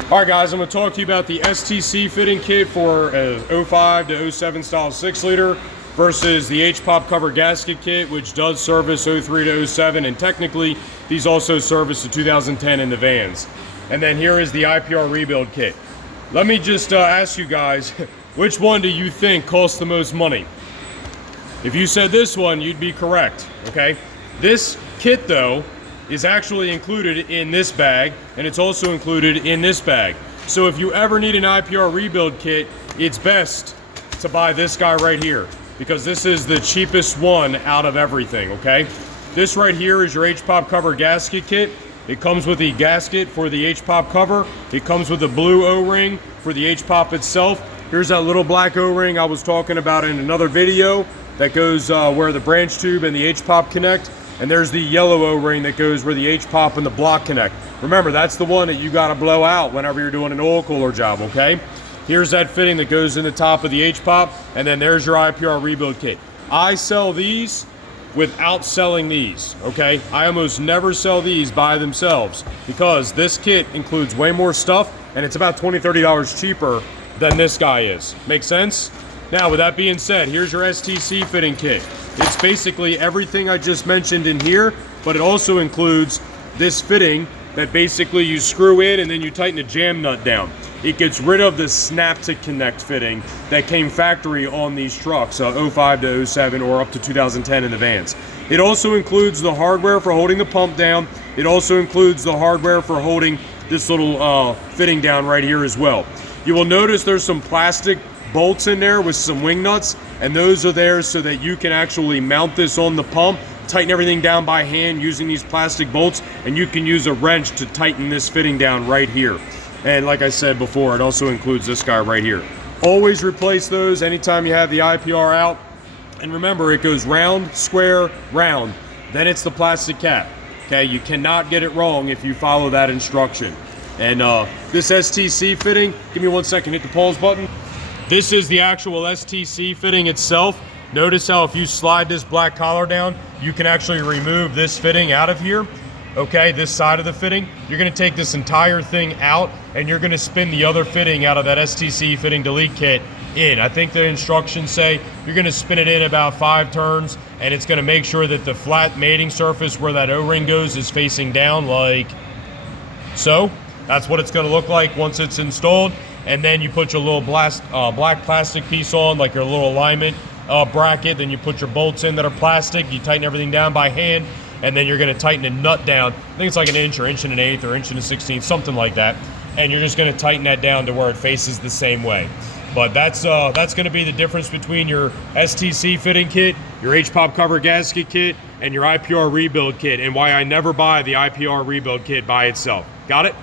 Alright guys, I'm going to talk to you about the STC fitting kit for a 05 to 07 style 6 liter versus the H-Pop cover gasket kit, which does service 03 to 07, and technically these also service the 2010 in the vans. And then here is the IPR rebuild kit. Let me just ask you guys, which one do you think costs the most money? If you said this one, you'd be correct, okay? This kit though is actually included in this bag, and it's also included in this bag. So if you ever need an IPR rebuild kit, it's best to buy this guy right here, because this is the cheapest one out of everything, okay? This right here is your H-Pop cover gasket kit. It comes with the gasket for the H-Pop cover. It comes with the blue O-ring for the H-Pop itself. Here's that little black O-ring I was talking about in another video that goes where the branch tube and the H-Pop connect. And there's the yellow O-ring that goes where the H-Pop and the block connect. Remember, that's the one that you gotta blow out whenever you're doing an oil cooler job, okay? Here's that fitting that goes in the top of the H-Pop, and then there's your IPR rebuild kit. I sell these without selling these, okay? I almost never sell these by themselves because this kit includes way more stuff, and it's about $20, $30 cheaper than this guy is. Make sense? Now, with that being said, here's your STC fitting kit. It's basically everything I just mentioned in here, but it also includes this fitting that basically you screw in and then you tighten the jam nut down. It gets rid of the snap to connect fitting that came factory on these trucks, 05 to 07 or up to 2010 in the vans. It also includes the hardware for holding the pump down. It also includes the hardware for holding this little fitting down right here as well. You will notice there's some plastic bolts in there with some wing nuts, and those are there so that you can actually mount this on the pump, tighten everything down by hand using these plastic bolts, and you can use a wrench to tighten this fitting down right here. And like I said before, it also includes this guy right here. Always replace those anytime you have the IPR out. And remember, it goes round, square, round. Then it's the plastic cap. Okay, you cannot get it wrong if you follow that instruction. And this STC fitting, give me 1 second, hit the pause button. This is the actual STC fitting itself. Notice how if you slide this black collar down, you can actually remove this fitting out of here. Okay, this side of the fitting. You're gonna take this entire thing out and you're gonna spin the other fitting out of that STC fitting delete kit in. I think the instructions say you're gonna spin it in about 5 turns, and it's gonna make sure that the flat mating surface where that O-ring goes is facing down like so. That's what it's gonna look like once it's installed. And then you put your little black plastic piece on, like your little alignment bracket. Then you put your bolts in that are plastic. You tighten everything down by hand, and then you're gonna tighten a nut down. I think it's like an inch or inch and an eighth or inch and a 16th, something like that. And you're just gonna tighten that down to where it faces the same way. But that's gonna be the difference between your STC fitting kit, your H-Pop cover gasket kit, and your IPR rebuild kit, and why I never buy the IPR rebuild kit by itself. Got it?